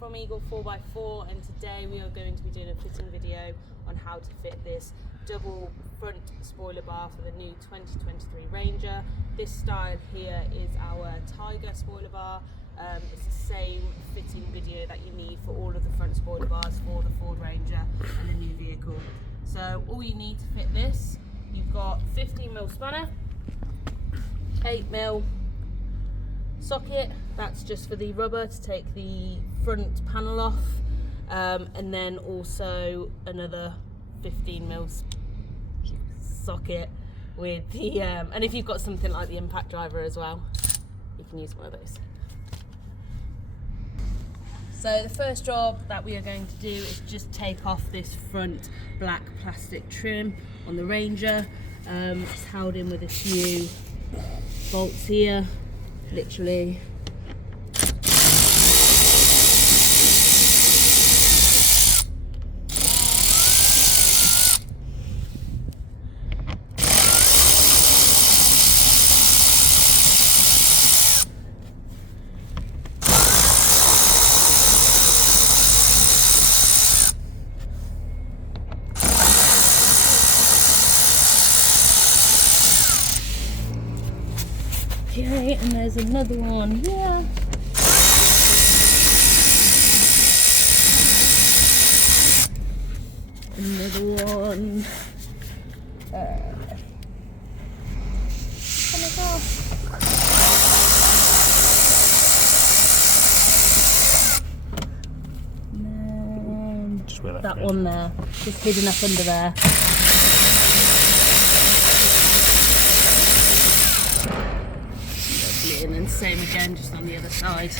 from Eagle 4x4, and today we are going to be doing a fitting video on how to fit this double front spoiler bar for the new 2023 Ranger. This style here is our Tiger spoiler bar. It's the same fitting video that you need for all of the front spoiler bars for the Ford Ranger and the new vehicle. So all you need to fit this, you've got 15mm spanner, 8mm socket, that's just for the rubber to take the front panel off, and then also another 15mm socket with the and if you've got something like the impact driver as well, you can use one of those. So the first job that we are going to do is just take off this front black plastic trim on the Ranger. It's held in with a few bolts here, literally. Okay, and there's another one here. Another one. And just where that one there, just hidden up under there. And then same again, just on the other side.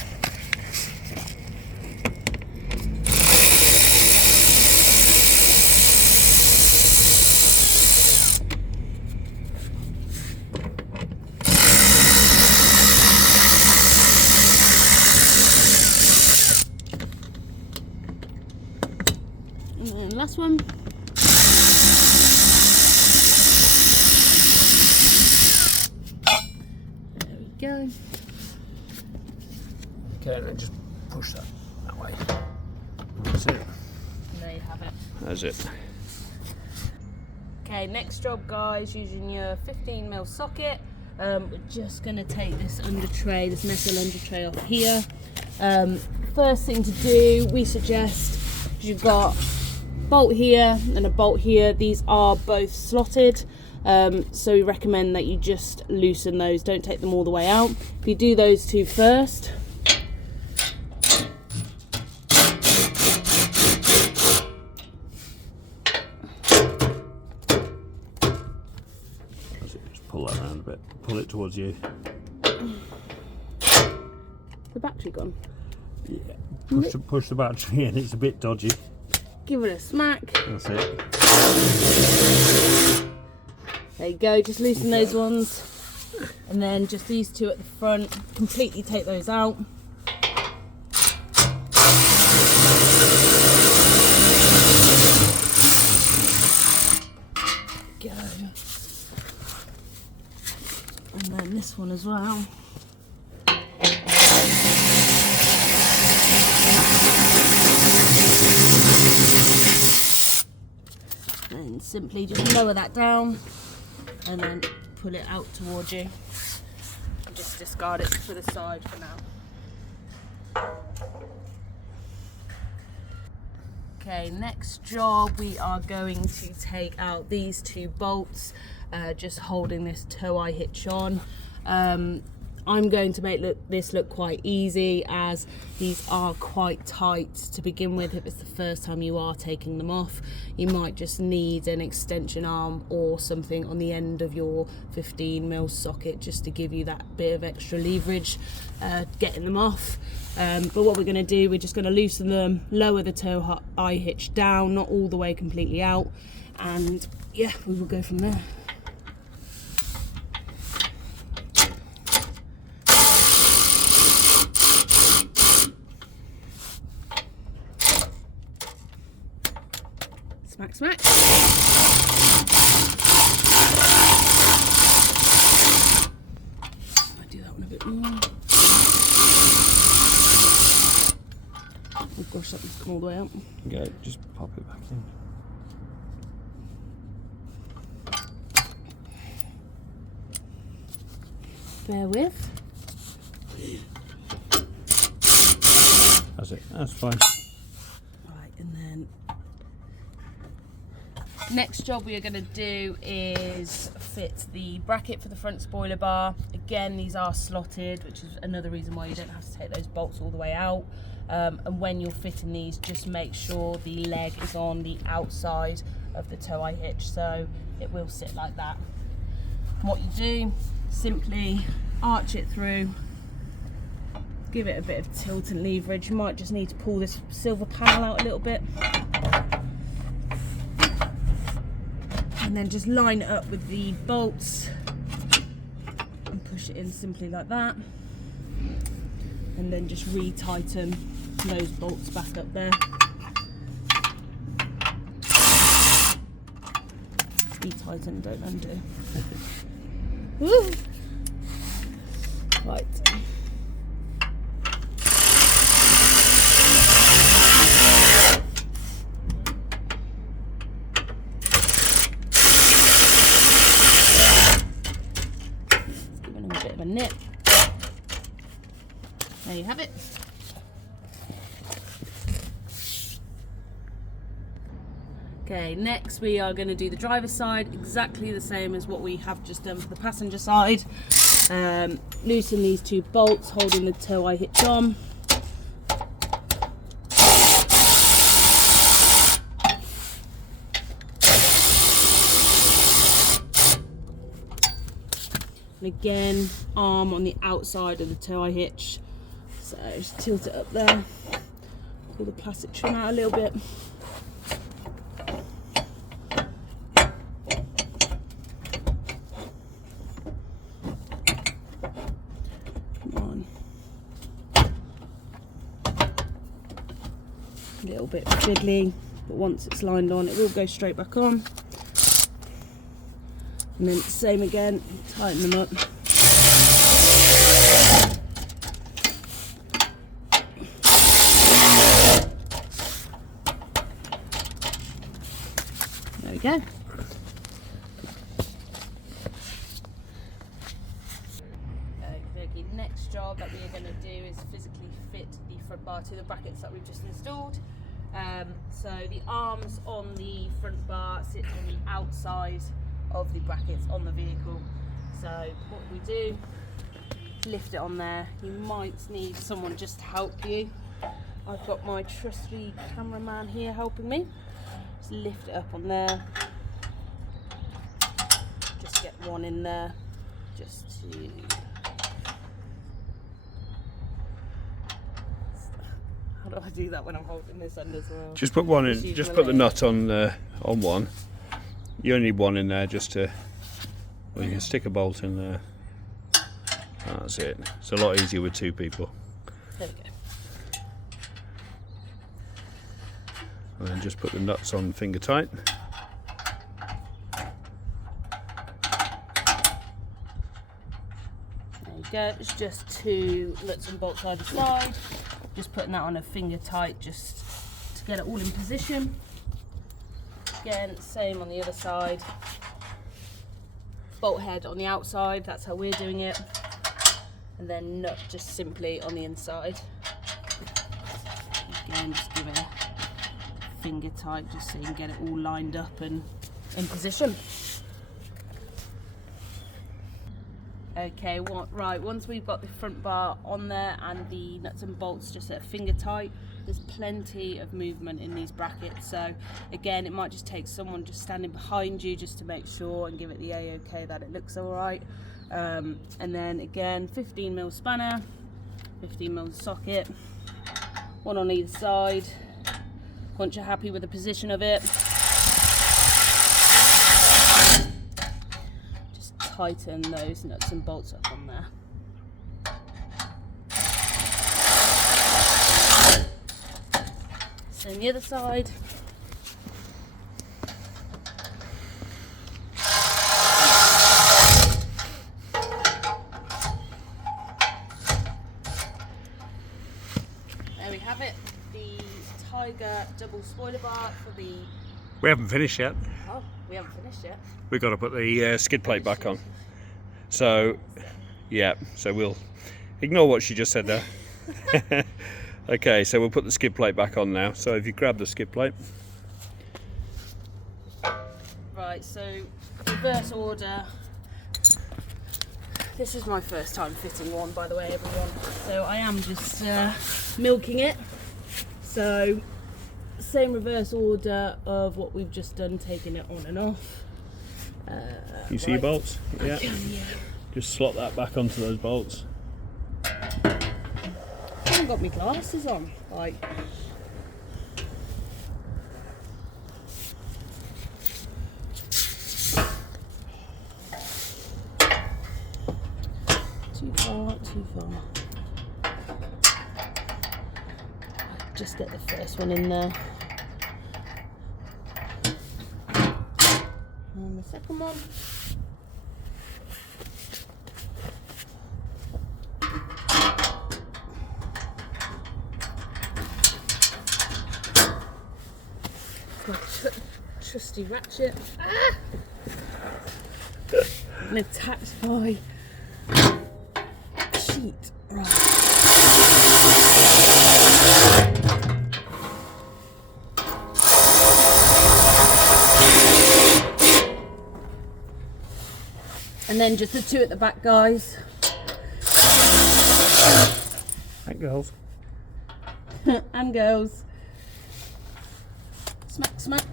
And then last one. Go. Okay, then just push that way. That's it. There you have it. That's it. Okay, next job, guys, using your 15mm socket. We're just going to take this under tray, this metal under tray off here. First thing to do, we suggest, you've got a bolt here and a bolt here. These are both slotted. So we recommend that you just loosen those, don't take them all the way out. If you do those two first, just pull that around a bit, pull it towards you. the battery gone? Yeah, push the battery in, it's a bit dodgy. Give it a smack. That's it. There you go, just loosen those ones. And then just these two at the front, completely take those out. Go. And then this one as well. And simply just lower that down and then pull it out towards you. And just discard it to the side for now. Okay, next job, we are going to take out these two bolts, just holding this tow eye hitch on. I'm going to make this look quite easy, as these are quite tight to begin with. If it's the first time you are taking them off, you might just need an extension arm or something on the end of your 15mm socket just to give you that bit of extra leverage getting them off. But what we're going to do, we're just going to loosen them, lower the tow eye hitch down, not all the way completely out, and yeah, we will go from there. Smack, smack. I'll do that one a bit more. Gosh, that doesn't come all the way up. Yeah, just pop it back in. Bear with. That's it. That's fine. Right, and then next job we are going to do is fit the bracket for the front spoiler bar. Again, these are slotted, which is another reason why you don't have to take those bolts all the way out. And when you're fitting these, just make sure the leg is on the outside of the tow eye hitch, so it will sit like that. What you do, simply arch it through, give it a bit of tilt and leverage. You might just need to pull this silver panel out a little bit, and then just line it up with the bolts and push it in simply like that, and then just re-tighten those bolts back up there. Re-tighten, don't undo. Woo! Right. Giving them a bit of a nip. There you have it. Okay, next we are going to do the driver's side, exactly the same as what we have just done for the passenger side. Loosen these two bolts holding the tow eye hitch on. And again, arm on the outside of the tow eye hitch. So just tilt it up there, pull the plastic trim out a little bit. A little bit fiddly, but once it's lined on, it will go straight back on. And then same again, tighten them up. There we go. Okay, next job that we are going to do is physically fit the front bar to the brackets that we've just installed. So the arms on the front bar sit on the outside of the brackets on the vehicle. So what we do, lift it on there. You might need someone just to help you. I've got my trusty cameraman here helping me. Just lift it up on there. Just get one in there, just to how do I do that when I'm holding this end as well? Just put one in. Just put the nut on one. You only need one in there just to. Well, you can stick a bolt in there. That's it. It's a lot easier with two people. There we go. And then just put the nuts on finger tight. There you go. It's just two nuts and bolts either side. Just putting that on a finger tight just to get it all in position. Again, same on the other side. Bolt head on the outside, that's how we're doing it. And then nut just simply on the inside. Again, just give it a finger tight just so you can get it all lined up and in position. Okay, right, once we've got the front bar on there and the nuts and bolts just at finger tight, there's plenty of movement in these brackets. So again, it might just take someone just standing behind you just to make sure and give it the A-OK that it looks all right. And then again, 15mm spanner, 15mm socket, one on either side. Once you're happy with the position of it, just tighten those nuts and bolts up on there. Same the other side. There we have it. The double spoiler bar for the... We haven't finished yet. Oh, we haven't finished yet. We've got to put the skid plate back on. So, yeah, so we'll ignore what she just said there. Okay, so we'll put the skid plate back on now. So if you grab the skid plate. Right, so reverse order. This is my first time fitting one, by the way, everyone. So I am just milking it. So same reverse order of what we've just done, taking it on and off. You see your bolts? Yeah. Yeah. Just slot that back onto those bolts. I haven't got my glasses on. Like. Too far, too far. Just get the first one in there. And the second one. My trusty ratchet. Ah! And attached by sheet. Right. And then just the two at the back, guys. And girls. And girls. Smack, smack.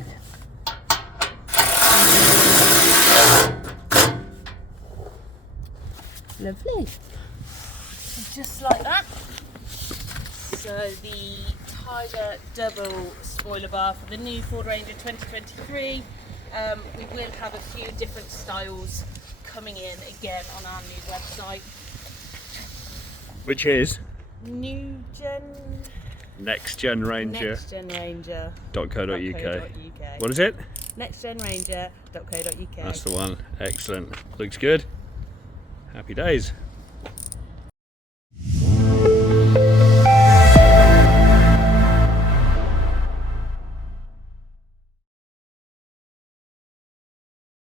Lovely. Just like that. So the Tiger double spoiler bar for the new Ford Ranger 2023. We will have a few different styles coming in again on our new website. Which is New Gen... Next Gen Ranger. nextgenranger.co.uk. What is it? nextgenranger.co.uk. That's the one. Excellent. Looks good. Happy days.